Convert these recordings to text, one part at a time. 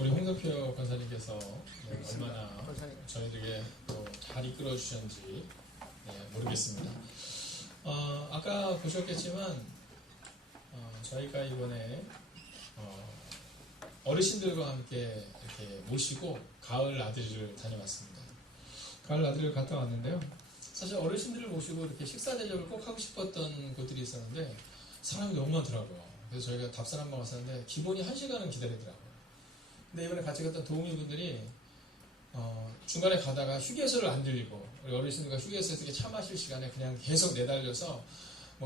우리 홍성표 권사님께서 얼마나 저희들에게 또 잘 이끌어 주셨는지 모르겠습니다. 아까 보셨겠지만 저희가 이번에 어르신들과 함께 이렇게 모시고 가을 나들이를 다녀왔습니다. 가을 나들이를 갔다 왔는데요. 사실 어르신들을 모시고 이렇게 식사 대접을 꼭 하고 싶었던 곳들이 있었는데 사람이 너무 많더라고요. 그래서 저희가 답산 한번 왔었는데 기본이 1시간은 기다리더라고요. 근데 이번에 같이 갔던 도우미분들이 중간에 가다가 휴게소를 안 들리고 우리 어르신들과 휴게소에서 이렇게 차 마실 시간에 그냥 계속 내달려서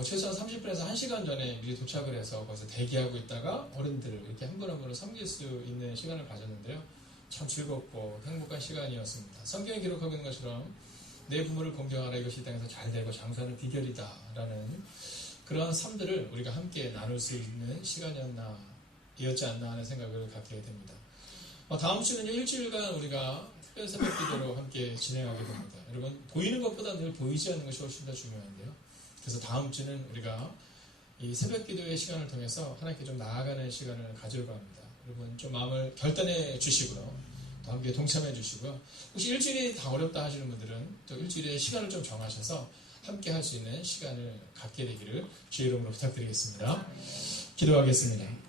최소한 30분에서 1시간 전에 미리 도착을 해서 거기서 대기하고 있다가 어른들을 이렇게 한 분 한 분을 섬길 수 있는 시간을 가졌는데요. 참 즐겁고 행복한 시간이었습니다. 성경이 기록하고 있는 것처럼 내 부모를 공경하라 이것이 이 땅에서 잘 되고 장수하는 비결이다 라는 그러한 삶들을 우리가 함께 나눌 수 있는 시간이었지 않나 하는 생각을 갖게 됩니다. 다음 주는요, 일주일간 우리가 특별 새벽 기도로 함께 진행하게 됩니다. 여러분, 보이는 것보다 늘 보이지 않는 것이 훨씬 더 중요한데요. 그래서 다음 주는 우리가 이 새벽 기도의 시간을 통해서 하나님께 좀 나아가는 시간을 가지려고 합니다. 여러분, 좀 마음을 결단해 주시고요. 또 함께 동참해 주시고요. 혹시 일주일이 다 어렵다 하시는 분들은 또 일주일에 시간을 좀 정하셔서 함께 할 수 있는 시간을 갖게 되기를 주의 이름으로 부탁드리겠습니다. 기도하겠습니다.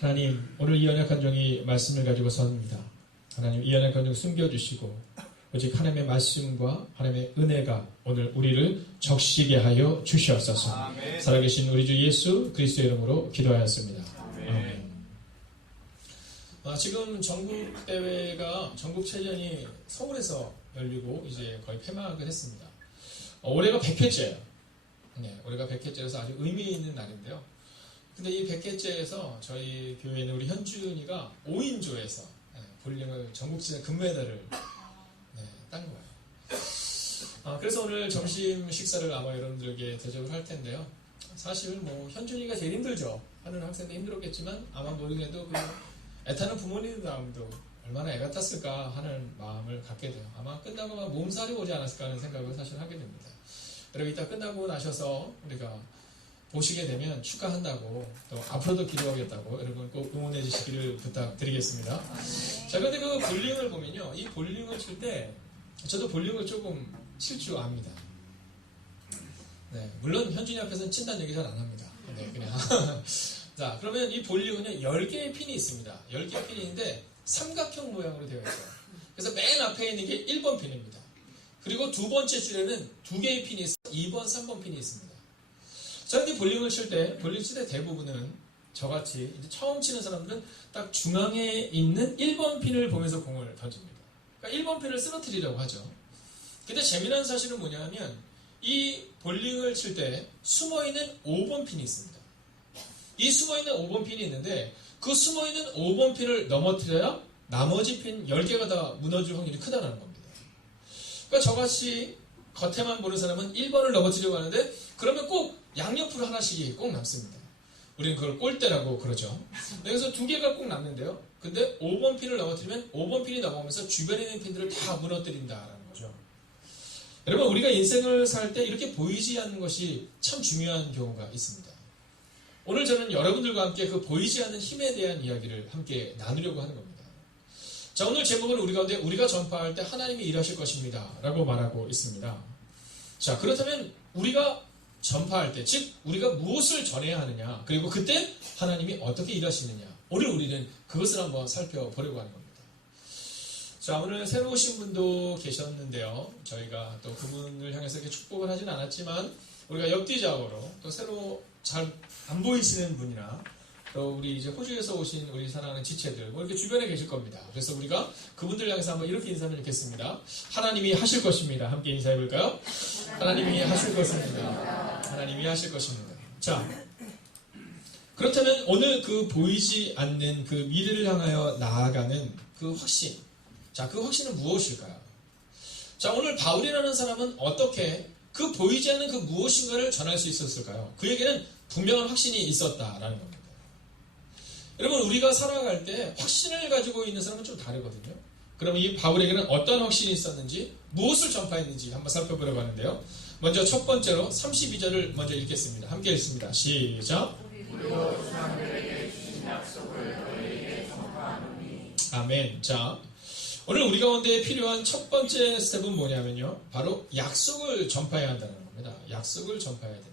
하나님, 오늘 이 연약한 종이 말씀을 가지고 섭니다. 하나님, 이 연약한 종 숨겨주시고 오직 하나님의 말씀과 하나님의 은혜가 오늘 우리를 적시게 하여 주시옵소서. 아멘. 살아계신 우리 주 예수 그리스도의 이름으로 기도하였습니다. 아멘. 지금 전국대회가 전국체전이 서울에서 열리고 이제 거의 폐막을 했습니다. 올해가 100회째예요. 네, 올해가 100회째여서 아주 의미 있는 날인데요. 근데 이 100회째에서 저희 교회는 우리 현준이가 5인조에서 볼링을 전국체전 금메달을 딴 거예요. 그래서 오늘 점심 식사를 아마 여러분들에게 대접을 할 텐데요. 사실 현준이가 제일 힘들죠. 하는 학생도 힘들었겠지만 아마 모르게도 애타는 부모님들 마음도 얼마나 애가 탔을까 하는 마음을 갖게 돼요. 아마 끝나고 몸살이 오지 않았을까 하는 생각을 사실 하게 됩니다. 여러분 이따 끝나고 나셔서 우리가 보시게 되면 축하한다고 또 앞으로도 기도하겠다고 여러분 꼭 응원해 주시기를 부탁드리겠습니다. 자, 그런데 그 볼링을 보면요. 이 볼링을 칠 때 저도 볼링을 조금 칠 줄 압니다. 네, 물론 현준이 앞에서는 친다는 얘기 잘 안 합니다. 네, 그냥. 자, 그러면 이 볼링은요, 10개의 핀이 있습니다. 10개의 핀이 있는데 삼각형 모양으로 되어 있어요. 그래서 맨 앞에 있는 게 1번 핀입니다. 그리고 두 번째 줄에는 2개의 핀이 있어요. 2번, 3번 핀이 있습니다. 저한테 볼링을 칠 때 대부분은 저같이 이제 처음 치는 사람들은 딱 중앙에 있는 1번 핀을 보면서 공을 던집니다. 그러니까 1번 핀을 쓰러뜨리려고 하죠. 근데 재미난 사실은 뭐냐면 이 볼링을 칠 때 숨어있는 5번 핀이 있습니다. 이 숨어있는 5번 핀이 있는데 그 숨어있는 5번 핀을 넘어뜨려야 나머지 핀 10개가 다 무너질 확률이 크다는 겁니다. 그러니까 저같이 겉에만 보는 사람은 1번을 넘어뜨리려고 하는데 그러면 꼭 양옆으로 하나씩이 꼭 남습니다. 우리는 그걸 꼴대라고 그러죠. 그래서 2개가 꼭 남는데요. 근데 5번 핀을 넘어뜨리면 5번 핀이 넘어오면서 주변에 있는 핀들을 다 무너뜨린다라는 거죠. 여러분 우리가 인생을 살 때 이렇게 보이지 않는 것이 참 중요한 경우가 있습니다. 오늘 저는 여러분들과 함께 그 보이지 않는 힘에 대한 이야기를 함께 나누려고 하는 겁니다. 자, 오늘 제목은 우리 가운데 우리가 전파할 때 하나님이 일하실 것입니다 라고 말하고 있습니다. 자, 그렇다면 우리가 전파할 때, 즉 우리가 무엇을 전해야 하느냐, 그리고 그때 하나님이 어떻게 일하시느냐, 오늘 우리는 그것을 한번 살펴보려고 하는 겁니다. 자, 오늘 새로 오신 분도 계셨는데요. 저희가 또 그분을 향해서 이렇게 축복을 하진 않았지만 우리가 옆뒤좌우로 또 새로 잘 안 보이시는 분이나 또 우리 이제 호주에서 오신 우리 사랑하는 지체들 이렇게 주변에 계실 겁니다. 그래서 우리가 그분들 향해서 한번 이렇게 인사를 드리겠습니다. 하나님이 하실 것입니다. 함께 인사해 볼까요? 하나님이 하실 것입니다. 하나님이 하실 것입니다. 자, 그렇다면 오늘 그 보이지 않는 그 미래를 향하여 나아가는 그 확신. 자, 그 확신은 무엇일까요? 자, 오늘 바울이라는 사람은 어떻게 그 보이지 않는 그 무엇인가를 전할 수 있었을까요? 그에게는 분명한 확신이 있었다라는 겁니다. 여러분, 우리가 살아갈 때 확신을 가지고 있는 사람은 좀 다르거든요. 그럼 이 바울에게는 어떤 확신이 있었는지, 무엇을 전파했는지 한번 살펴보려고 하는데요. 먼저 첫 번째로 32절을 먼저 읽겠습니다. 함께 읽습니다. 시작. 우리도 사람들에게 주신 약속을 너희에게 전파하노니 아멘. 자, 오늘 우리 가운데 필요한 첫 번째 스텝은 뭐냐면요. 바로 약속을 전파해야 한다는 겁니다. 약속을 전파해야 된다.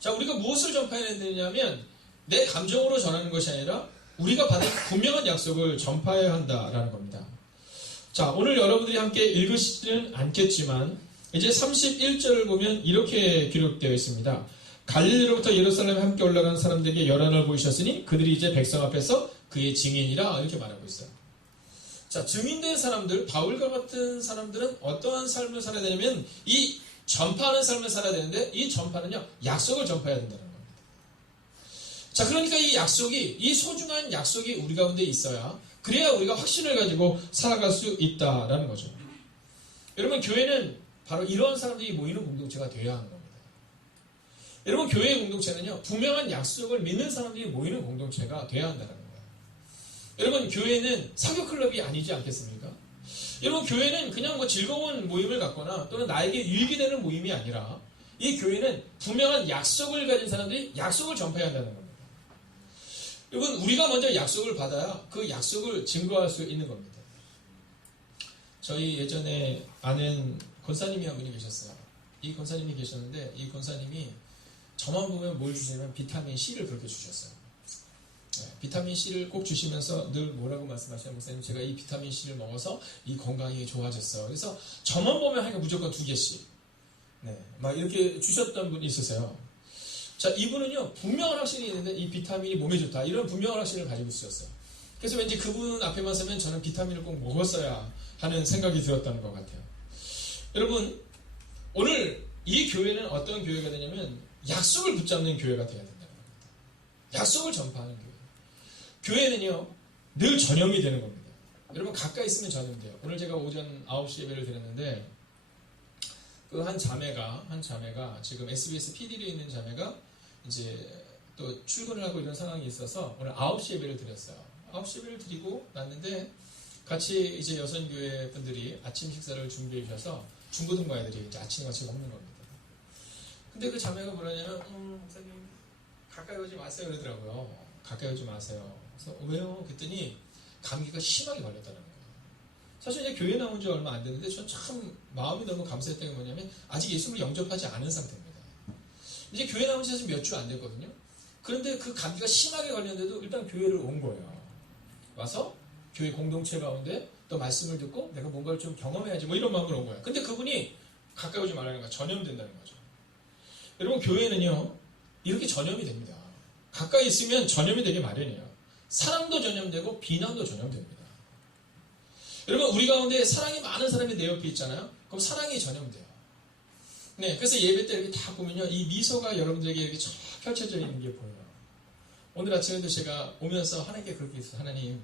자, 우리가 무엇을 전파해야 되냐면 내 감정으로 전하는 것이 아니라 우리가 받은 분명한 약속을 전파해야 한다라는 겁니다. 자, 오늘 여러분들이 함께 읽으시지는 않겠지만 이제 31절을 보면 이렇게 기록되어 있습니다. 갈릴리로부터 예루살렘에 함께 올라간 사람들에게 열한을 보이셨으니 그들이 이제 백성 앞에서 그의 증인이라 이렇게 말하고 있어요. 자, 증인된 사람들, 바울과 같은 사람들은 어떠한 삶을 살아야 되냐면 이 전파하는 삶을 살아야 되는데 이 전파는요, 약속을 전파해야 된다는 겁니다. 자, 그러니까 이 약속이, 이 소중한 약속이 우리 가운데 있어야 그래야 우리가 확신을 가지고 살아갈 수 있다라는 거죠. 여러분, 교회는 바로 이런 사람들이 모이는 공동체가 되어야 하는 겁니다. 여러분, 교회의 공동체는요, 분명한 약속을 믿는 사람들이 모이는 공동체가 되어야 한다는 거예요. 여러분, 교회는 사교 클럽이 아니지 않겠습니까? 여러분, 교회는 그냥 뭐 즐거운 모임을 갖거나 또는 나에게 유익이 되는 모임이 아니라 이 교회는 분명한 약속을 가진 사람들이 약속을 전파해야 한다는 겁니다. 여러분, 우리가 먼저 약속을 받아야 그 약속을 증거할 수 있는 겁니다. 저희 예전에 아는 권사님이 한 분이 계셨어요. 이 권사님이 계셨는데 이 권사님이 저만 보면 뭘 주시냐면 비타민 C를 그렇게 주셨어요. 네, 비타민 C를 꼭 주시면서 늘 뭐라고 말씀하시냐면 목사님, 제가 이 비타민 C를 먹어서 이 건강이 좋아졌어요. 그래서 저만 보면 하니까 무조건 2개씩 네, 막 이렇게 주셨던 분이 있으세요. 자, 이분은요, 분명한 확신이 있는데 이 비타민이 몸에 좋다, 이런 분명한 확신을 가지고 있었어요. 그래서 왠지 그분 앞에만 서면 저는 비타민을 꼭 먹었어야 하는 생각이 들었다는 것 같아요. 여러분, 오늘 이 교회는 어떤 교회가 되냐면 약속을 붙잡는 교회가 되어야 된다는 겁니다. 약속을 전파하는 교회. 교회는요, 늘 전염이 되는 겁니다. 여러분, 가까이 있으면 전염돼요. 오늘 제가 오전 9시 예배를 드렸는데 그 한 자매가 지금 SBS PD로 있는 자매가 이제 또 출근을 하고 이런 상황이 있어서 오늘 9시 예배를 드렸어요. 9시 예배를 드리고 났는데 같이 이제 여선교회 분들이 아침 식사를 준비해 주셔서 중고등부 아이들이 이제 아침 같이 먹는 겁니다. 근데 그 자매가 뭐라냐면 목사님 가까이 오지 마세요 그러더라고요. 가까이 오지 마세요. 그래서 왜요? 그랬더니 감기가 심하게 걸렸다는 거예요. 사실 이제 교회 나온 지 얼마 안 됐는데 전 참 마음이 너무 감사했던 게 뭐냐면 아직 예수를 영접하지 않은 상태입니다. 이제 교회 나온 지 사실 몇 주 안 됐거든요. 그런데 그 감기가 심하게 걸렸는데도 일단 교회를 온 거예요. 와서 교회 공동체 가운데 또 말씀을 듣고 내가 뭔가를 좀 경험해야지 뭐 이런 마음으로 온 거예요. 근데 그분이 가까이 오지 말라는 거야. 전염된다는 거죠. 여러분, 교회는요 이렇게 전염이 됩니다. 가까이 있으면 전염이 되게 마련이에요. 사랑도 전염되고 비난도 전염됩니다. 여러분, 우리 가운데 사랑이 많은 사람이 내 옆에 있잖아요. 그럼 사랑이 전염돼요. 네, 그래서 예배 때 이렇게 다 보면요, 이 미소가 여러분들에게 이렇게 쫙 펼쳐져 있는 게 보여요. 오늘 아침에도 제가 오면서 하나님께 그렇게 했어요. 하나님,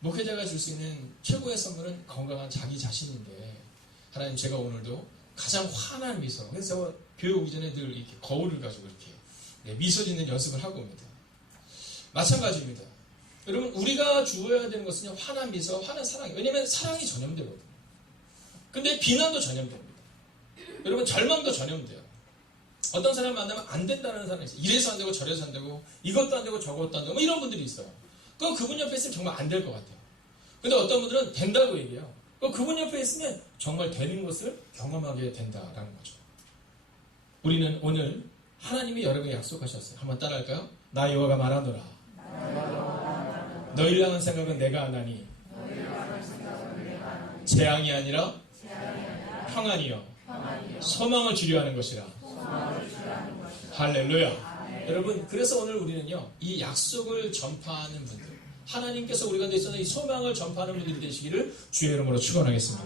목회자가 줄 수 있는 최고의 선물은 건강한 자기 자신인데 하나님, 제가 오늘도 가장 환한 미소. 그래서 제가 교회 오기 전에 늘 이렇게 거울을 가지고 이렇게 미소 짓는 연습을 하고 옵니다. 마찬가지입니다. 여러분, 우리가 주어야 되는 것은요, 환한 미소, 환한 사랑. 왜냐하면 사랑이 전염되거든요. 근데 비난도 전염됩니다. 여러분, 절망도 전염돼요. 어떤 사람 만나면 안 된다는 사람이 있어요. 이래서 안 되고 저래서 안 되고 이것도 안 되고 저것도 안 되고 뭐 이런 분들이 있어요. 그럼 그분 옆에 있으면 정말 안 될 것 같아요. 근데 어떤 분들은 된다고 얘기해요. 그럼 그분 옆에 있으면 정말 되는 것을 경험하게 된다라는 거죠. 우리는 오늘 하나님이 여러분에게 약속하셨어요. 한번 따라할까요? 나 여호와가 말하노라. 너희를 향한 생각은 내가 하나니 재앙이 아니라 평안이요 소망을 주려 하는 것이라. 할렐루야. 여러분, 그래서 오늘 우리는요, 이 약속을 전파하는 분들, 하나님께서 우리 가운데 있어서 이 소망을 전파하는 분들이 되시기를 주의 이름으로 축원하겠습니다.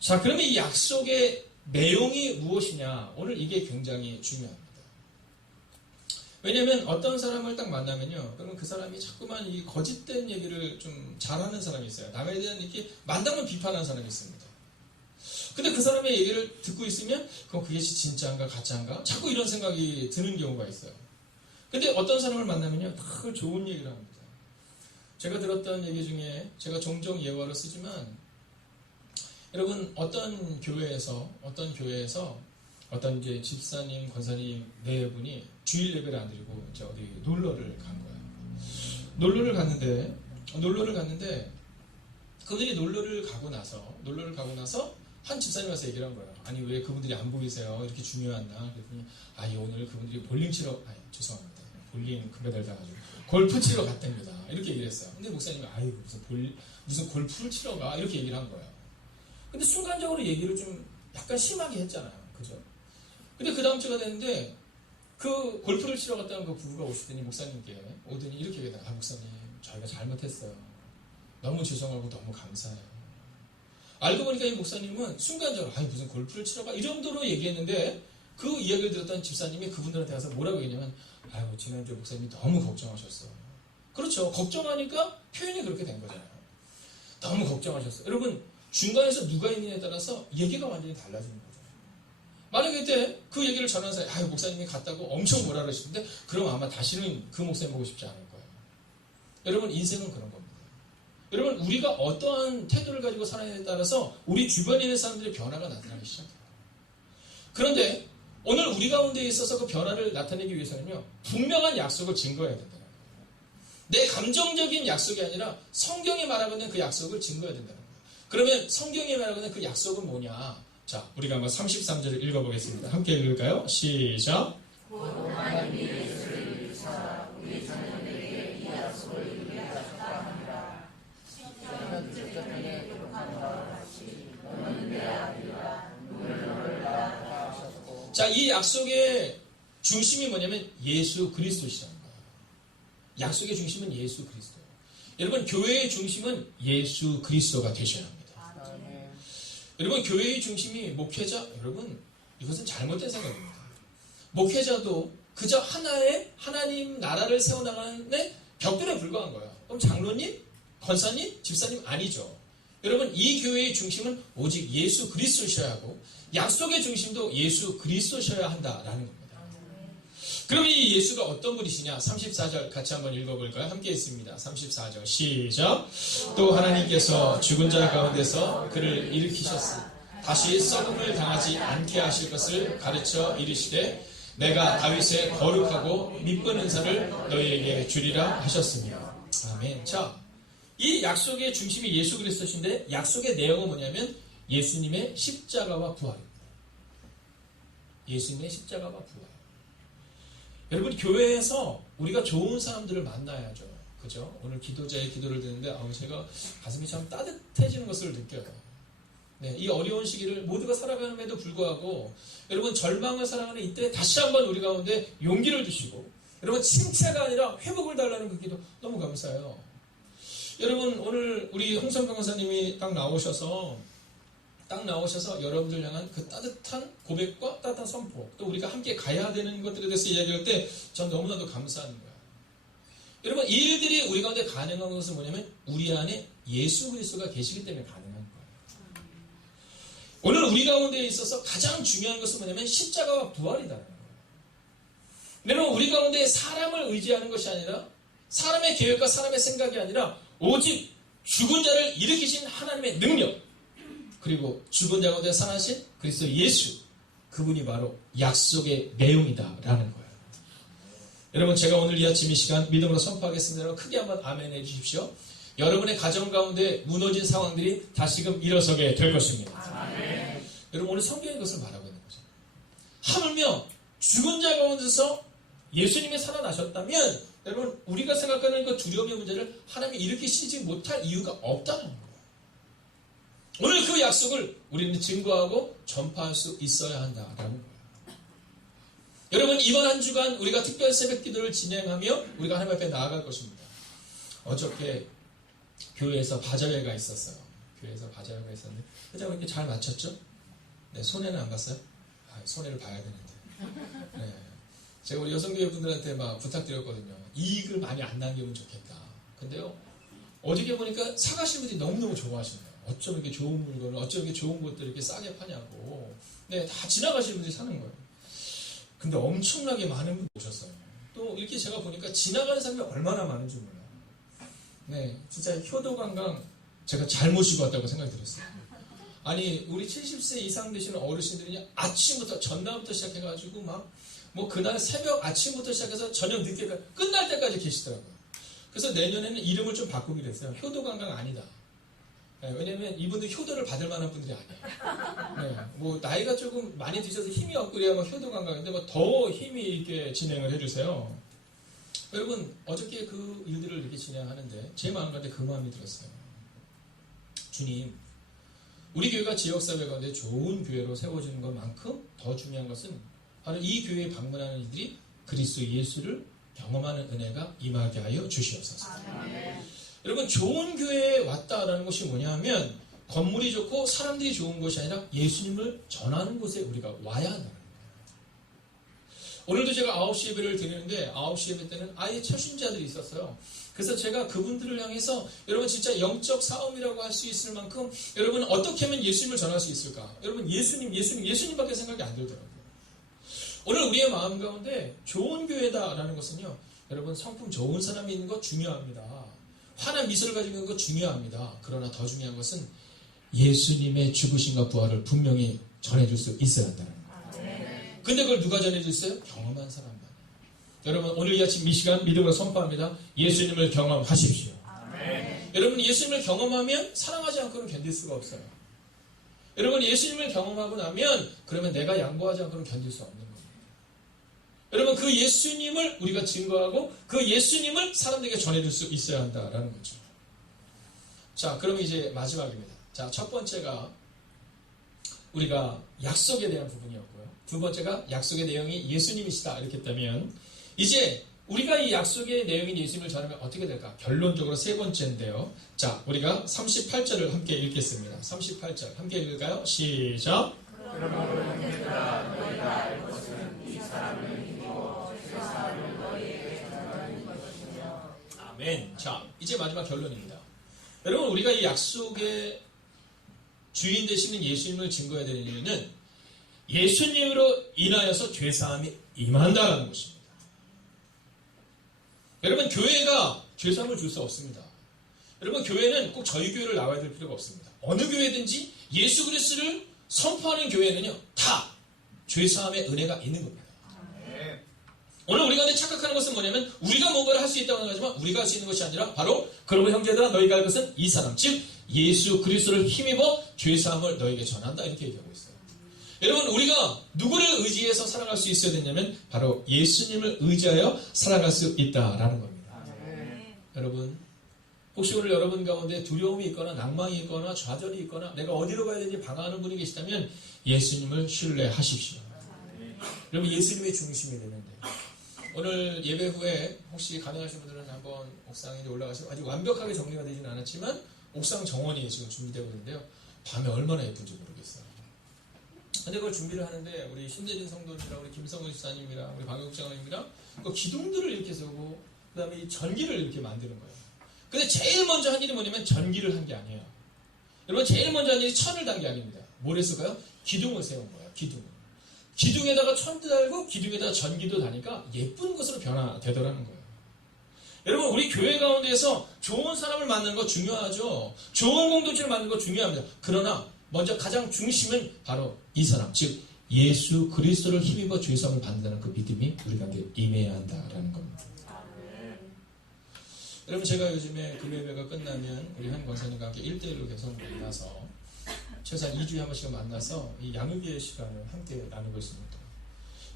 자, 그러면 이 약속의 내용이 무엇이냐? 오늘 이게 굉장히 중요합니다. 왜냐하면 어떤 사람을 딱 만나면요, 그러면 그 사람이 자꾸만 이 거짓된 얘기를 좀 잘하는 사람이 있어요. 남에 대한 이렇게 만나면 비판하는 사람이 있습니다. 근데 그 사람의 얘기를 듣고 있으면 그럼 그게 진짜인가 가짜인가? 자꾸 이런 생각이 드는 경우가 있어요. 근데 어떤 사람을 만나면요, 다 좋은 얘기를 합니다. 제가 들었던 얘기 중에 제가 종종 예화로 쓰지만 여러분, 어떤 교회에서 어떤 이제 집사님, 권사님 네 분이 주일 예배를 안 드리고 이제 어디 놀러를 간 거예요. 놀러를 갔는데 놀러를 갔는데 그분들이 놀러를 가고 나서 한 집사님 와서 얘기를 한 거예요. 아니 왜 그분들이 안 보이세요? 이렇게 중요한 날. 그랬더니 아니 오늘 그분들이 죄송합니다. 볼링 금메달 따가지고 골프 치러 갔답니다. 이렇게 얘기를 했어요. 근데 목사님이 아유 무슨 골프를 치러 가? 이렇게 얘기를 한 거예요. 근데 순간적으로 얘기를 좀 약간 심하게 했잖아요. 그죠? 근데 그 다음 주가 됐는데 그 골프를 치러 갔다는 그 부부가 오시더니 목사님께 오더니 이렇게 얘기해요. 아 목사님 저희가 잘못했어요. 너무 죄송하고 너무 감사해요. 알고 보니까 이 목사님은 순간적으로 아니 무슨 골프를 치러 가? 이 정도로 얘기했는데 그 이야기를 들었던 집사님이 그분들한테 가서 뭐라고 얘기했냐면 아유 지난주에 목사님이 너무 걱정하셨어. 그렇죠. 걱정하니까 표현이 그렇게 된 거잖아요. 너무 걱정하셨어. 여러분 중간에서 누가 있느냐에 따라서 얘기가 완전히 달라지는 거죠. 만약에 그때 그 얘기를 전한 사람이 아유 목사님이 갔다고 엄청 뭐라 그러시는데 그럼 아마 다시는 그 목사님 보고 싶지 않을 거예요. 여러분 인생은 그런 겁니다. 여러분 우리가 어떠한 태도를 가지고 살아가냐에 따라서 우리 주변에 있는 사람들의 변화가 나타나기 시작해요. 그런데 오늘 우리 가운데 있어서 그 변화를 나타내기 위해서는요 분명한 약속을 증거해야 된다는 거예요. 내 감정적인 약속이 아니라 성경이 말하고 있는 그 약속을 증거해야 된다는 거예요. 그러면 성경이 말하고 있는 그 약속은 뭐냐? 자, 우리가 한번 33절을 읽어보겠습니다. 함께 읽을까요? 시작. 곧 하나님이 예수를 이루사 우리 자녀들에게 이 약속을 이루게 하셨다 하니라. 시편 7절에 기록한 바와 같이 너는 내 아들이라 누구를 너를 낳았다 하셨고. 자, 이 약속의 중심이 뭐냐면 예수 그리스도시라는 거예요. 약속의 중심은 예수 그리스도예요. 여러분 교회의 중심은 예수 그리스도가 되셔야 합니다. 여러분 교회의 중심이 목회자, 여러분 이것은 잘못된 생각입니다. 목회자도 그저 하나의 하나님 나라를 세워나가는 벽돌에 불과한 거예요. 그럼 장로님, 권사님, 집사님 아니죠. 여러분 이 교회의 중심은 오직 예수 그리스도셔야 하고 약속의 중심도 예수 그리스도셔야 한다라는 겁니다. 그럼 이 예수가 어떤 분이시냐? 34절 같이 한번 읽어볼까요? 함께 있습니다. 34절 시작. 또 하나님께서 죽은 자 가운데서 그를 일으키셨으니 다시 썩음을 당하지 않게 하실 것을 가르쳐 이르시되 내가 다윗의 거룩하고 미쁜 은사를 너희에게 주리라 하셨습니다. 아멘. 자, 이 약속의 중심이 예수 그리스도신데 약속의 내용은 뭐냐면 예수님의 십자가와 부활입니다. 예수님의 십자가와 부활. 여러분 교회에서 우리가 좋은 사람들을 만나야죠. 그죠? 오늘 기도자의 기도를 듣는데 제가 가슴이 참 따뜻해지는 것을 느껴요. 네, 이 어려운 시기를 모두가 살아감에도 불구하고 여러분 절망을 살아가는 이때 다시 한번 우리 가운데 용기를 주시고 여러분 칭찬가 아니라 회복을 달라는 그 기도 너무 감사해요. 여러분 오늘 우리 홍성경 권사님이 딱 나오셔서 여러분들 향한 그 따뜻한 고백과 따뜻한 선포 또 우리가 함께 가야 되는 것들에 대해서 이야기할 때 전 너무나도 감사한 거예요. 여러분 이 일들이 우리 가운데 가능한 것은 뭐냐면 우리 안에 예수 그리스도가 계시기 때문에 가능한 거예요. 오늘 우리 가운데 있어서 가장 중요한 것은 뭐냐면 십자가와 부활이다라는 거예요. 여러분 우리 가운데 사람을 의지하는 것이 아니라 사람의 계획과 사람의 생각이 아니라 오직 죽은 자를 일으키신 하나님의 능력 그리고 죽은 자 가운데 살아나신 그리스도 예수 그분이 바로 약속의 내용이다라는 거예요. 여러분 제가 오늘 이 아침 이 시간 믿음으로 선포하겠습니다. 여러분 크게 한번 아멘 해주십시오. 여러분의 가정 가운데 무너진 상황들이 다시금 일어서게 될 것입니다. 아멘. 여러분 오늘 성경의 것을 말하고 있는 거죠. 하물며 죽은 자 가운데서 예수님이 살아나셨다면 여러분 우리가 생각하는 그 두려움의 문제를 하나님이 일으키시지 못할 이유가 없다는 거예요. 오늘 그 약속을 우리는 증거하고 전파할 수 있어야 한다라는 거예요. 여러분 이번 한 주간 우리가 특별 새벽 기도를 진행하며 우리가 하나님 앞에 나아갈 것입니다. 어저께 교회에서 바자회가 있었어요. 교회에서 바자회가 있었는데 회장 이렇게 잘 마쳤죠? 네, 손해는 안 봤어요? 손해를 봐야 되는데. 네. 제가 우리 여성교회 분들한테 막 부탁드렸거든요. 이익을 많이 안 남기면 좋겠다. 근데요, 어저께 보니까 사가신 분들이 너무너무 좋아하시네요. 어쩜 이렇게 좋은 물건을, 어쩜 이렇게 좋은 것들을 이렇게 싸게 파냐고. 네, 다 지나가시는 분들이 사는 거예요. 근데 엄청나게 많은 분들이 오셨어요. 또 이렇게 제가 보니까 지나가는 사람이 얼마나 많은지 몰라요. 네, 진짜 효도관광 제가 잘 모시고 왔다고 생각이 들었어요. 아니, 우리 70세 이상 되시는 어르신들이 아침부터, 전날부터 시작해가지고 막, 그날 새벽 아침부터 시작해서 저녁 늦게까지, 끝날 때까지 계시더라고요. 그래서 내년에는 이름을 좀 바꾸기로 했어요. 효도관광 아니다. 네, 왜냐면 이분들 효도를 받을 만한 분들이 아니에요. 네, 뭐 나이가 조금 많이 드셔서 힘이 없고 그래야 뭐 효도관광인데 뭐 더 힘이 있게 진행을 해주세요. 여러분 어저께 그 일들을 이렇게 진행하는데 제 마음 가운데 그 마음이 들었어요. 주님, 우리 교회가 지역사회 가운데 좋은 교회로 세워지는 것만큼 더 중요한 것은 바로 이 교회에 방문하는 이들이 그리스도 예수를 경험하는 은혜가 임하게 하여 주시옵소서. 여러분 좋은 교회에 왔다라는 것이 뭐냐 하면 건물이 좋고 사람들이 좋은 것이 아니라 예수님을 전하는 곳에 우리가 와야 한다는 거예요. 오늘도 제가 9시 예배를 드리는데 9시 예배 때는 아예 처신자들이 있었어요. 그래서 제가 그분들을 향해서 여러분 진짜 영적 싸움이라고 할 수 있을 만큼 여러분 어떻게 하면 예수님을 전할 수 있을까? 여러분 예수님밖에 생각이 안 들더라고요. 오늘 우리의 마음 가운데 좋은 교회다라는 것은요. 여러분 성품 좋은 사람이 있는 것 중요합니다. 환한 미소를 가지고 있는 것 중요합니다. 그러나 더 중요한 것은 예수님의 죽으심과 부활을 분명히 전해줄 수 있어야 한다는 거예요. 근데 그걸 누가 전해줄 수 있어요? 경험한 사람만. 여러분 오늘 이 아침 이 시간 믿음으로 선포합니다. 예수님을 경험하십시오. 여러분 예수님을 경험하면 사랑하지 않고는 견딜 수가 없어요. 여러분 예수님을 경험하고 나면 그러면 내가 양보하지 않고는 견딜 수 없는 겁니다. 여러분 그 예수님을 우리가 증거하고 그 예수님을 사람들에게 전해줄 수 있어야 한다라는 거죠. 자, 그러면 이제 마지막입니다. 자, 첫 번째가 우리가 약속에 대한 부분이었고요. 두 번째가 약속의 내용이 예수님이시다 이렇게 했다면 이제 우리가 이 약속의 내용인 예수님을 전하면 어떻게 될까? 결론적으로 세 번째인데요. 자, 우리가 38절을 함께 읽겠습니다. 38절 함께 읽을까요? 시작. 그러므로 형제들아 너희가 알 것은 이 사람을 믿고 그 사람을 너희에게 전하는 것이며. 아멘. 자, 이제 마지막 결론입니다. 여러분 우리가 이 약속의 주인 되시는 예수님을 증거해야 되는 이유는 예수님으로 인하여서 죄사함이 임한다는 것입니다. 여러분 교회가 죄사함을 줄 수 없습니다. 여러분 교회는 꼭 저희 교회를 나와야 될 필요가 없습니다. 어느 교회든지 예수 그리스도를 선포하는 교회는요 다 죄사함의 은혜가 있는 겁니다. 오늘 우리가 착각하는 것은 뭐냐면 우리가 뭔가를 할 수 있다고 생각하지만 우리가 할 수 있는 것이 아니라 바로 그러므로 형제들아 너희가 할 것은 이 사람 즉 예수 그리스도를 힘입어 죄사함을 너에게 전한다 이렇게 얘기하고 있어요. 여러분 우리가 누구를 의지해서 살아갈 수 있어야 되냐면 바로 예수님을 의지하여 살아갈 수 있다라는 겁니다. 여러분 혹시 오늘 여러분 가운데 두려움이 있거나 낭망이 있거나 좌절이 있거나 내가 어디로 가야 되는지 방황하는 분이 계시다면 예수님을 신뢰하십시오. 여러분 예수님의 중심이 되는데 오늘 예배 후에 혹시 가능하신 분들은 한번 옥상에 올라가시고 아직 완벽하게 정리가 되지는 않았지만 옥상 정원이 지금 준비되고 있는데요. 밤에 얼마나 예쁜지 모르겠어요. 근데 그걸 준비를 하는데 우리 신대진 성도님이랑 우리 김성훈 집사님이랑 우리 방역장님이랑 그 기둥들을 이렇게 세우고 그 다음에 이 전기를 이렇게 만드는 거예요. 근데 제일 먼저 한 일이 뭐냐면 전기를 한 게 아니에요. 여러분 제일 먼저 한 일이 천을 단 게 아닙니다. 뭘 했을까요? 기둥을 세운 거예요. 기둥을. 기둥에다가 천도 달고 기둥에다가 전기도 다니까 예쁜 것으로 변화되더라는 거예요. 여러분 우리 교회 가운데에서 좋은 사람을 만나는 거 중요하죠. 좋은 공동체를 만드는 거 중요합니다. 그러나 먼저 가장 중심은 바로 이 사람 즉 예수 그리스도를 힘입어 죄사함을 받는다는 그 믿음이 우리 가운데 임해야 한다라는 겁니다. 여러분 제가 요즘에 금요예배가 끝나면 우리 한 권사님과 함께 1대1로 계속 만나서 최소한 2주에 한 번씩 만나서 이 양육의 시간을 함께 나누고 있습니다.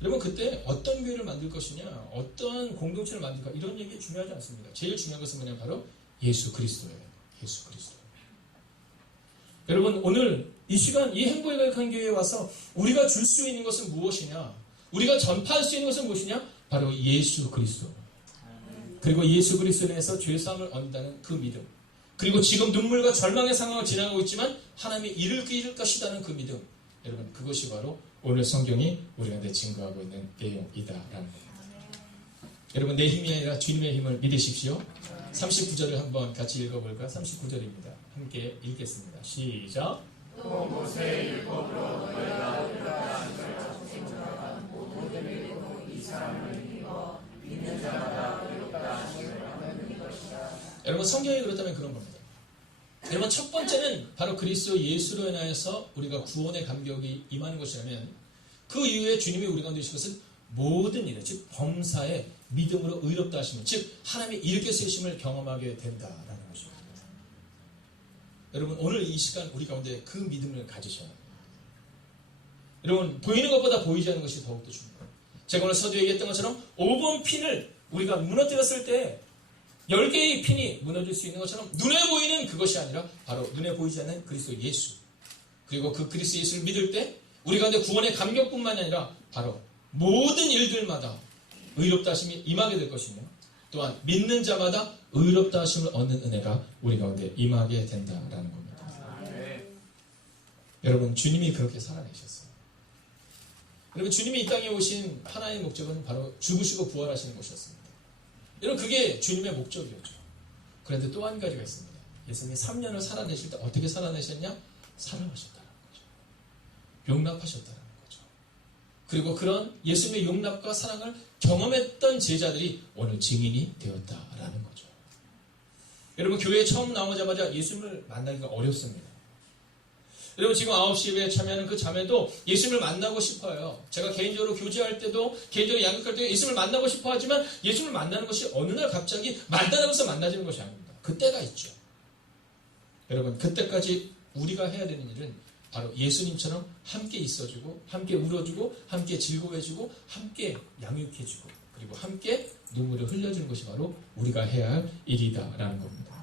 여러분 그때 어떤 교회를 만들 것이냐 어떤 공동체를 만들까 이런 얘기 중요하지 않습니다. 제일 중요한 것은 뭐냐 바로 예수 그리스도예요. 예수 그리스도. 여러분 오늘 이 시간 이 행복의 가득한 교회에 와서 우리가 줄 수 있는 것은 무엇이냐 우리가 전파할 수 있는 것은 무엇이냐 바로 예수 그리스도. 그리고 예수 그리스도에 대해서 죄사함을 얻는다는 그 믿음 그리고 지금 눈물과 절망의 상황을 지나가고 있지만 하나님이 이룰 것이라는 그 믿음 여러분 그것이 바로 오늘 성경이 우리한테 증거하고 있는 내용이다라는 겁니다. 여러분 내 힘이 아니라 주님의 힘을 믿으십시오. 39절을 한번 같이 읽어볼까요? 39절입니다. 함께 읽겠습니다. 시작. 또 모세의 율법으로 너희가 의롭다 생각한 모든 일도 이 사람을 믿어 믿는 자마다 의롭다 하는 것이다. 여러분 성경이 그렇다면 그런 겁니다. 여러분 첫 번째는 바로 그리스도 예수로 인하여서 우리가 구원의 감격이 임하는 것이라면 그 이후에 주님이 우리 가운데 주신 것은 모든 일에, 즉 범사에 믿음으로 의롭다 하시면, 즉 하나님의 이렇게 쓰심을 경험하게 된다라는 것입니다. 여러분, 오늘 이 시간 우리 가운데 그 믿음을 가지셔야 합니다. 여러분, 보이는 것보다 보이지 않는 것이 더욱더 중요해요. 제가 오늘 서두에 얘기했던 것처럼 5번 핀을 우리가 무너뜨렸을 때 10개의 핀이 무너질 수 있는 것처럼 눈에 보이는 그것이 아니라 바로 눈에 보이지 않는 그리스도 예수, 그리고 그 그리스도 예수를 믿을 때 우리 가운데 구원의 감격뿐만 아니라 바로 모든 일들마다 의롭다 하심이 임하게 될 것이며, 또한 믿는 자마다 의롭다 하심을 얻는 은혜가 우리 가운데 임하게 된다라는 겁니다. 여러분, 주님이 그렇게 살아내셨어요. 여러분, 주님이 이 땅에 오신 하나의 목적은 바로 죽으시고 부활하시는 것이었습니다. 여러분, 그게 주님의 목적이었죠. 그런데 또 한 가지가 있습니다. 예수님이 3년을 살아내실 때 어떻게 살아내셨냐? 사랑하셨다는 거죠. 용납하셨다는 거죠. 그리고 그런 예수님의 용납과 사랑을 경험했던 제자들이 오늘 증인이 되었다라는 거죠. 여러분, 교회에 처음 나오자마자 예수님을 만나기가 어렵습니다. 여러분, 지금 9시에 참여하는 그 자매도 예수님을 만나고 싶어요. 제가 개인적으로 교제할 때도, 개인적으로 양육할 때도 예수님을 만나고 싶어 하지만 예수님을 만나는 것이 어느 날 갑자기 만나면서 만나지는 것이 아닙니다. 그때가 있죠. 여러분, 그때까지 우리가 해야 되는 일은 바로 예수님처럼 함께 있어주고, 함께 울어주고, 함께 즐거워해주고, 함께 양육해주고, 그리고 함께 눈물을 흘려주는 것이 바로 우리가 해야 할 일이다라는 겁니다.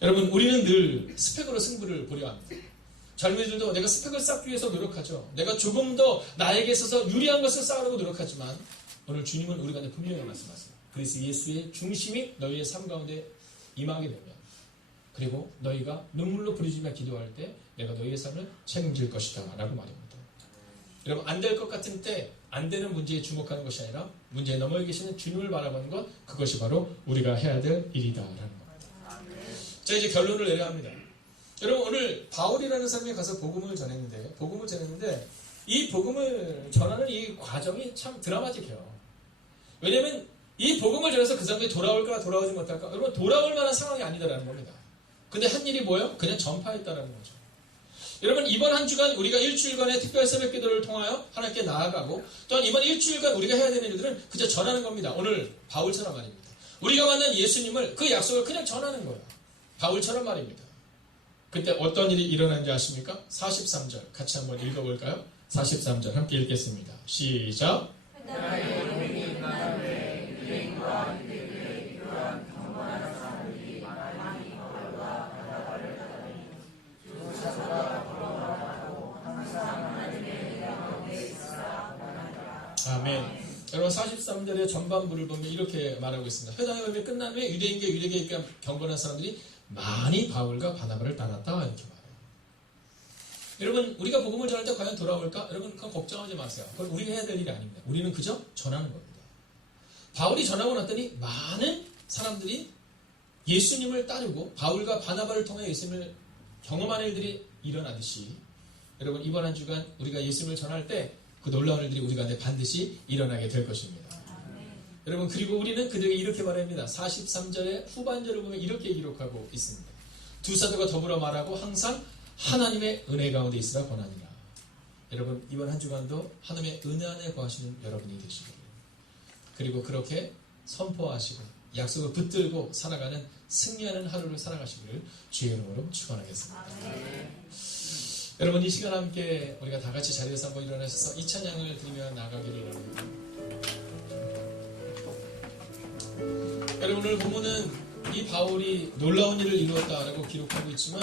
여러분, 우리는 늘 스펙으로 승부를 보려 합니다. 젊은이들도 내가 스펙을 쌓기 위해서 노력하죠. 내가 조금 더 나에게 있어서 유리한 것을 쌓으려고 노력하지만, 오늘 주님은 우리 가운데 분명히 말씀하세요. 그래서 예수의 중심이 너희의 삶 가운데 임하게 되면, 그리고 너희가 눈물로 부르짖으며 기도할 때 내가 너희의 삶을 책임질 것이다 라고 말합니다. 여러분, 안 될 것 같은 때 안 되는 문제에 주목하는 것이 아니라 문제에 넘어 계시는 주님을 바라보는 것, 그것이 바로 우리가 해야 될 일이다라는 겁니다. 자, 이제 결론을 내려야 합니다. 여러분, 오늘 바울이라는 사람이 가서 복음을 전했는데 이 복음을 전하는 이 과정이 참 드라마틱해요. 왜냐하면 이 복음을 전해서 그 사람들이 돌아올까 돌아오지 못할까, 여러분, 돌아올 만한 상황이 아니다라는 겁니다. 근데 한 일이 뭐예요? 그냥 전파했다라는 거죠. 여러분, 이번 한 주간 우리가 일주일간의 특별 새벽 기도를 통하여 하나님께 나아가고, 또한 이번 일주일간 우리가 해야 되는 일들은 그저 전하는 겁니다. 오늘 바울처럼 말입니다. 우리가 만난 예수님을, 그 약속을 그냥 전하는 거예요. 바울처럼 말입니다. 그때 어떤 일이 일어난지 아십니까? 43절 같이 한번 읽어볼까요? 43절 함께 읽겠습니다. 시작. 아멘. 여러분, 43절의 전반부를 보면 이렇게 말하고 있습니다. 회당의 의미 끝난 후에 유대인과 유대계에 경건한 사람들이 많이 바울과 바나바를 따랐다, 이렇게 말해요. 여러분, 우리가 복음을 전할 때 과연 돌아올까? 여러분, 그건 걱정하지 마세요. 그건 우리가 해야 될 일이 아닙니다. 우리는 그저 전하는 겁니다. 바울이 전하고 났더니 많은 사람들이 예수님을 따르고 바울과 바나바를 통해 예수님을 경험하는 일들이 일어나듯이, 여러분, 이번 한 주간 우리가 예수님을 전할 때 그 놀라운 일들이 우리 가운데 반드시 일어나게 될 것입니다. 여러분, 그리고 우리는 그들에게 이렇게 말합니다. 43절의 후반절을 보면 이렇게 기록하고 있습니다. 두 사도가 더불어 말하고 항상 하나님의 은혜 가운데 있으라 권하니라. 여러분, 이번 한 주간도 하나님의 은혜 안에 거하시는 여러분이 되시기를, 그리고 그렇게 선포하시고 약속을 붙들고 살아가는 승리하는 하루를 살아가시기를 주의 이름으로 축원하겠습니다. 여러분, 이 시간 함께 우리가 다 같이 자리에서 한번 일어나셔서 이 찬양을 드리며 나가기를 원합니다. 여러분, 오늘 본문은 이 바울이 놀라운 일을 이루었다라고 기록하고 있지만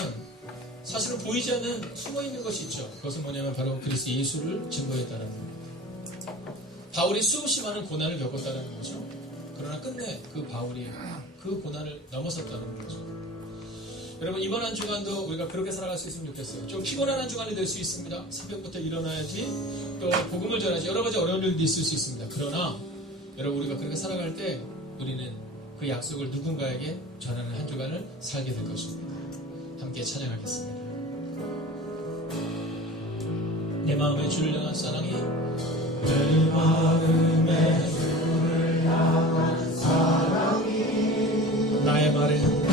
사실은 보이지 않는 숨어있는 것이 있죠. 그것은 뭐냐면 바로 그리스도 예수를 증거했다는 겁니다. 바울이 수없이 많은 고난을 겪었다는 거죠. 그러나 끝내 그 바울이 그 고난을 넘어섰다는 거죠. 여러분, 이번 한 주간도 우리가 그렇게 살아갈 수 있으면 좋겠어요. 좀 피곤한 한 주간이 될 수 있습니다. 새벽부터 일어나야지, 또 복음을 전하지, 여러 가지 어려운 일도 있을 수 있습니다. 그러나 여러분, 우리가 그렇게 살아갈 때 우리는 그 약속을 누군가에게 전하는 한 주간을 살게 될 것입니다. 함께 찬양하겠습니다. 내 마음의 주를 향한 사랑이, 내 마음의 주를 향한 사랑이, 나의 말은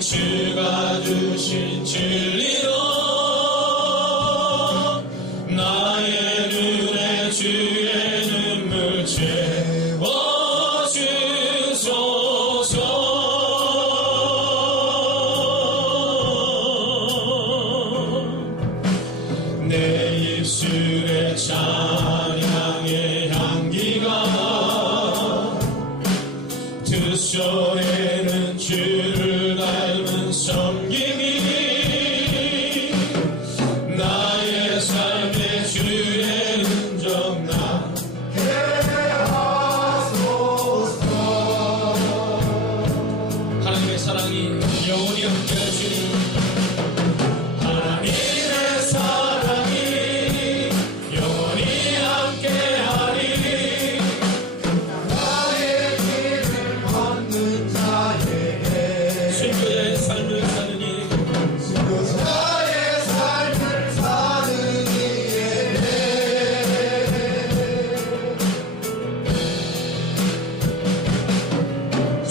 주가 주신 진리로, 나의 입술에 찬양의 향기가 듣소리는 주를 닮은 섬김이 나의 삶의 주의 흔적 나게 하소서. 하나님의 사랑이 영원히 함께하시니 하나님의 사랑이 영원히 함께하리. 나의 길을 걷는 자에게 순교자의 삶을 사는 이 순교자의 삶을 사는 이에게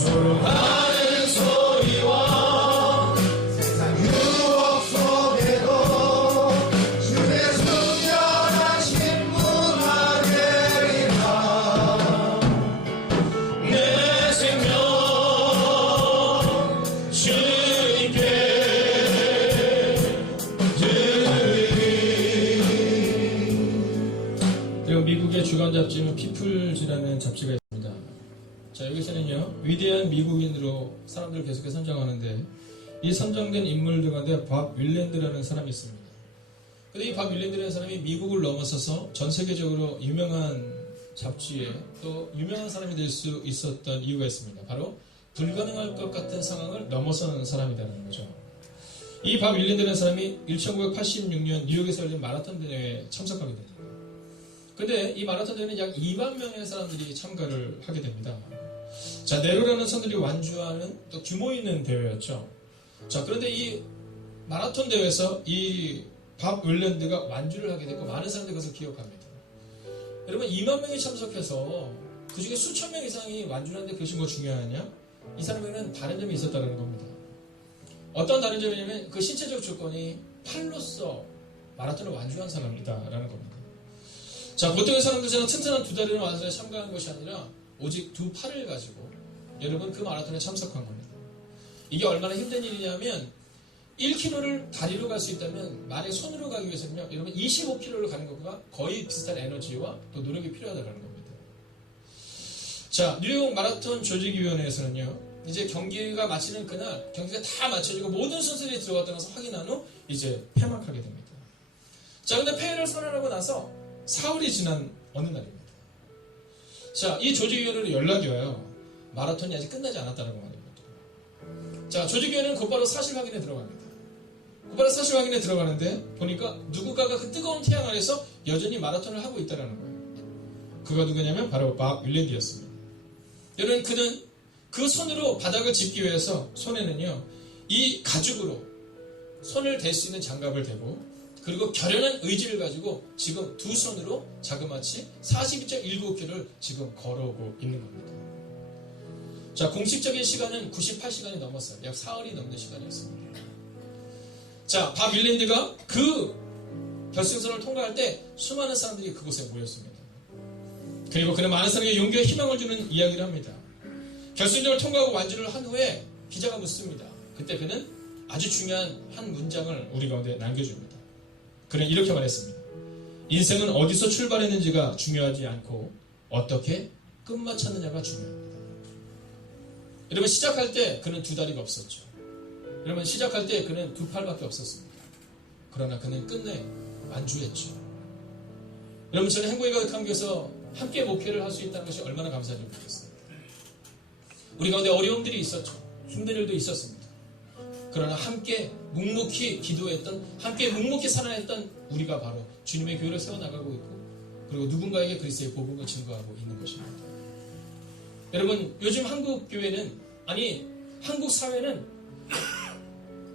조롱하는 소리와 세상 유혹 속에도 주의 순결한 신문하리라. 내 생명 주님께 드리리. 그리고 미국의 주간 잡지는 피플즈라는 잡지가 있습니다. 자, 여기서는요, 위대한 미국인으로 사람들을 계속해서 선정하는데, 이 선정된 인물들 가운데 밥 윌랜드라는 사람이 있습니다. 근데 이 밥 윌랜드라는 사람이 미국을 넘어서서 전 세계적으로 유명한 잡지에 또 유명한 사람이 될 수 있었던 이유가 있습니다. 바로 불가능할 것 같은 상황을 넘어서는 사람이라는 거죠. 이 밥 윌랜드라는 사람이 1986년 뉴욕에서 열린 마라톤 대회에 참석하게 됩니다. 근데 이 마라톤 대회는 약 2만 명의 사람들이 참가를 하게 됩니다. 자, 네로라는 선들이 완주하는 또 규모 있는 대회였죠. 자, 그런데 이 마라톤 대회에서 이 밥 윌랜드가 완주를 하게 됐고 많은 사람들이 그것을 기억합니다. 여러분, 2만 명이 참석해서 그 중에 수천 명 이상이 완주를 하는데 그것이 뭐 중요하냐? 이 사람에게는 다른 점이 있었다는 겁니다. 어떤 다른 점이냐면 그 신체적 조건이 팔로서 마라톤을 완주한 사람이다라는 겁니다. 자, 보통의 사람들처럼 튼튼한 두 다리로 마라톤에 참가한 것이 아니라 오직 두 팔을 가지고 여러분 그 마라톤에 참석한 겁니다. 이게 얼마나 힘든 일이냐면 1km를 다리로 갈 수 있다면 만약 손으로 가기 위해서는요, 여러분 25km를 가는 것과 거의 비슷한 에너지와 또 노력이 필요하다는 겁니다. 자, 뉴욕 마라톤 조직위원회에서는요, 이제 경기가 마치는 그날 경기가 다 마쳐지고 모든 선수들이 들어갔다는 것을 확인한 후 이제 폐막하게 됩니다. 자, 근데 폐회를 선언하고 나서 사흘이 지난 어느 날입니다. 자, 이 조직위원회로 연락이 와요. 마라톤이 아직 끝나지 않았다는 말입니다. 자, 조직위원회는 곧바로 사실 확인에 들어갑니다. 곧바로 사실 확인에 들어가는데 보니까 누군가가 그 뜨거운 태양 아래서 여전히 마라톤을 하고 있다는 거예요. 그가 누구냐면 바로 밥 윌랜드였습니다. 여러분, 그는 그 손으로 바닥을 짚기 위해서 손에는요, 이 가죽으로 손을 댈 수 있는 장갑을 대고 그리고 결연한 의지를 가지고 지금 두 손으로 자그마치 42.19km를 지금 걸어오고 있는 겁니다. 자, 공식적인 시간은 98시간이 넘었어요. 약 사흘이 넘는 시간이었습니다. 자, 밥 윌랜드가 그 결승선을 통과할 때 수많은 사람들이 그곳에 모였습니다. 그리고 그는 많은 사람에게 용기와 희망을 주는 이야기를 합니다. 결승전을 통과하고 완주를 한 후에 기자가 묻습니다. 그때 그는 아주 중요한 한 문장을 우리 가운데 남겨줍니다. 그는 이렇게 말했습니다. 인생은 어디서 출발했는지가 중요하지 않고 어떻게 끝마쳤느냐가 중요합니다. 여러분, 시작할 때 그는 두 다리가 없었죠. 여러분, 시작할 때 그는 두 팔밖에 없었습니다. 그러나 그는 끝내 완주했죠. 여러분, 저는 행복의 가득한 교회에서 함께 목회를 할 수 있다는 것이 얼마나 감사한지 모르겠습니다. 우리 가운데 어려움들이 있었죠. 힘든 일도 있었습니다. 그러나 함께 묵묵히 기도했던, 함께 묵묵히 살아냈던 우리가 바로 주님의 교회를 세워나가고 있고, 그리고 누군가에게 그리스도의 복음을 증거하고 있는 것입니다. 여러분, 요즘 한국 교회는, 아니 한국 사회는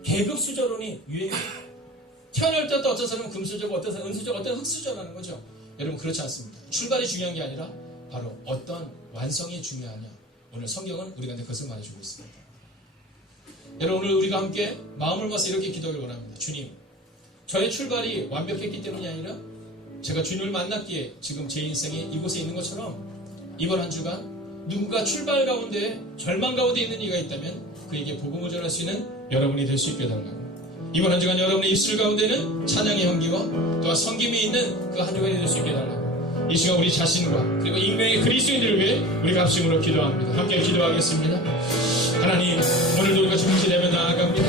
계급 수저론이 유행입니다. 태어날 때부터 어떤 사람은 금수저고 어떤 사람은 은수저고 어떤 흑수저라는 거죠. 여러분, 그렇지 않습니다. 출발이 중요한 게 아니라 바로 어떤 완성이 중요하냐. 오늘 성경은 우리가 그것을 말해주고 있습니다. 여러분, 오늘 우리가 함께 마음을 모아서 이렇게 기도하길 원합니다. 주님, 저의 출발이 완벽했기 때문이 아니라 제가 주님을 만났기에 지금 제 인생이 이곳에 있는 것처럼 이번 한 주간 누군가 출발 가운데 절망 가운데 있는 이가 있다면 그에게 복음을 전할 수 있는 여러분이 될 수 있게 해달라고, 이번 한 주간 여러분의 입술 가운데는 찬양의 향기와 또한 성김이 있는 그 한 주간이 될 수 있게 해달라고 이 시간 우리 자신과 그리고 익명의 그리스도인들을 위해 우리가 합심으로 기도합니다. 함께 기도하겠습니다. 하나님, 오늘도 우리가 준비되며 나아갑니다.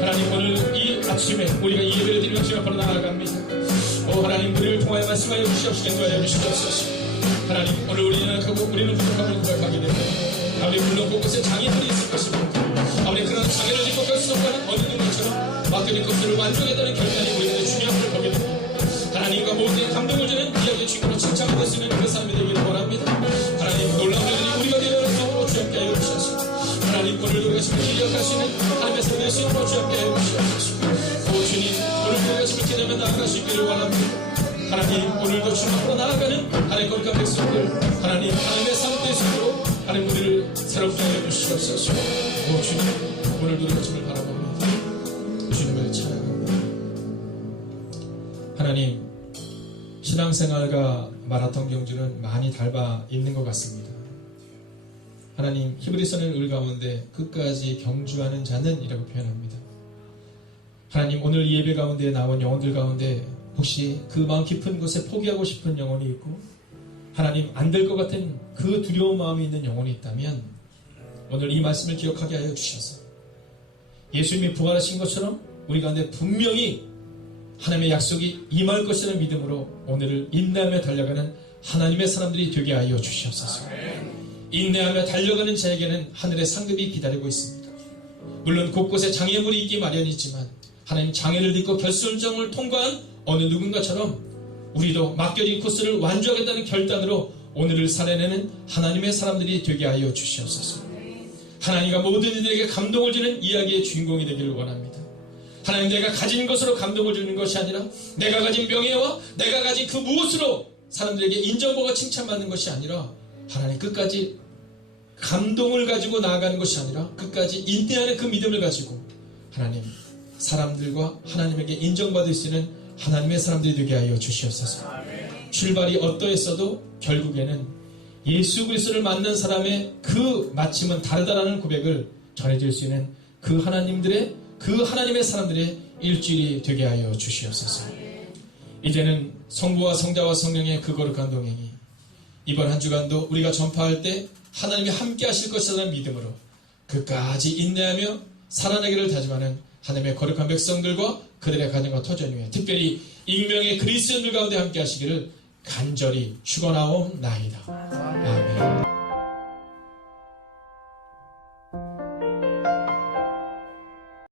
하나님, 오늘 이 아침에 우리가 이 예배를 드리며 주님 앞으로 나아갑니다. 오 하나님, 우리를 통하여 말씀하여 주시옵시고 인도하여 주시옵소서. 하나님, 오늘 우리는 약하고 우리는 부족함을 고백하게 됩니다. 아버지, 물론 곳곳에 장애들이 있을 것입니다. 아버지, 그런 장애를 극복할 수 없는 어느 누구처럼 맡겨진 것들을 완성했다는 결단이 우리에게 중요함을 보게 됩니다. 하나님과 모든 감동을 주는 이야기의 주인공으로 칭찬받을 수 있는 그 사람이 되기를 원합니다. 하나님, 놀라운 일들이 우리가 되어야 하는 주 함께 하여 주시옵소서. 하나님, 오늘도 우리가 지금 기억할 수 있는 하나님의 삶의 신으로 주 함께 하여 주시옵소서. 오 주님, 오늘 우리가 지금 기대면 나아갈 수 있기를 원합니다. 하나님, 오늘도 주 앞으로 나아가는 하나님 거룩한 백성들, 하나님의 삶의 신으로 하나님 우리를 새롭게 하여 주시옵소서. 오 주님, 오늘도 우리가 주를 바라봅니다. 주님을 찬양합니다. 하나님, 신앙생활과 마라톤 경주는 많이 닮아 있는 것 같습니다. 하나님, 히브리서는 을 가운데 끝까지 경주하는 자는 이라고 표현합니다. 하나님, 오늘 이 예배 가운데 나온 영혼들 가운데 혹시 그 마음 깊은 곳에 포기하고 싶은 영혼이 있고 하나님, 안 될 것 같은 그 두려운 마음이 있는 영혼이 있다면 오늘 이 말씀을 기억하게 하여 주셔서 예수님이 부활하신 것처럼 우리 가운데 분명히 하나님의 약속이 임할 것이라는 믿음으로 오늘을 인내하며 달려가는 하나님의 사람들이 되게 하여 주시옵소서. 인내하며 달려가는 자에게는 하늘의 상급이 기다리고 있습니다. 물론 곳곳에 장애물이 있기 마련이지만 하나님, 장애를 딛고 결승점을 통과한 어느 누군가처럼 우리도 맡겨진 코스를 완주하겠다는 결단으로 오늘을 살아내는 하나님의 사람들이 되게 하여 주시옵소서. 하나님과 모든 이들에게 감동을 주는 이야기의 주인공이 되기를 원합니다. 하나님, 내가 가진 것으로 감동을 주는 것이 아니라 내가 가진 명예와 내가 가진 그 무엇으로 사람들에게 인정보고 칭찬받는 것이 아니라 하나님, 끝까지 감동을 가지고 나아가는 것이 아니라 끝까지 인내하는 그 믿음을 가지고 하나님, 사람들과 하나님에게 인정받을 수 있는 하나님의 사람들이 되게 하여 주시옵소서. 출발이 어떠했어도 결국에는 예수 그리스도를 만난 사람의 그 마침은 다르다라는 고백을 전해질 수 있는 그 하나님의 사람들의 일주일이 되게 하여 주시옵소서. 이제는 성부와 성자와 성령의 그 거룩한 동행이 이번 한 주간도 우리가 전파할 때 하나님이 함께 하실 것이라는 믿음으로 끝까지 인내하며 살아내기를 다짐하는 하나님의 거룩한 백성들과 그들의 가정과 터전 위에 특별히 익명의 그리스도인들 가운데 함께 하시기를 간절히 축원하옵나이다. 아멘.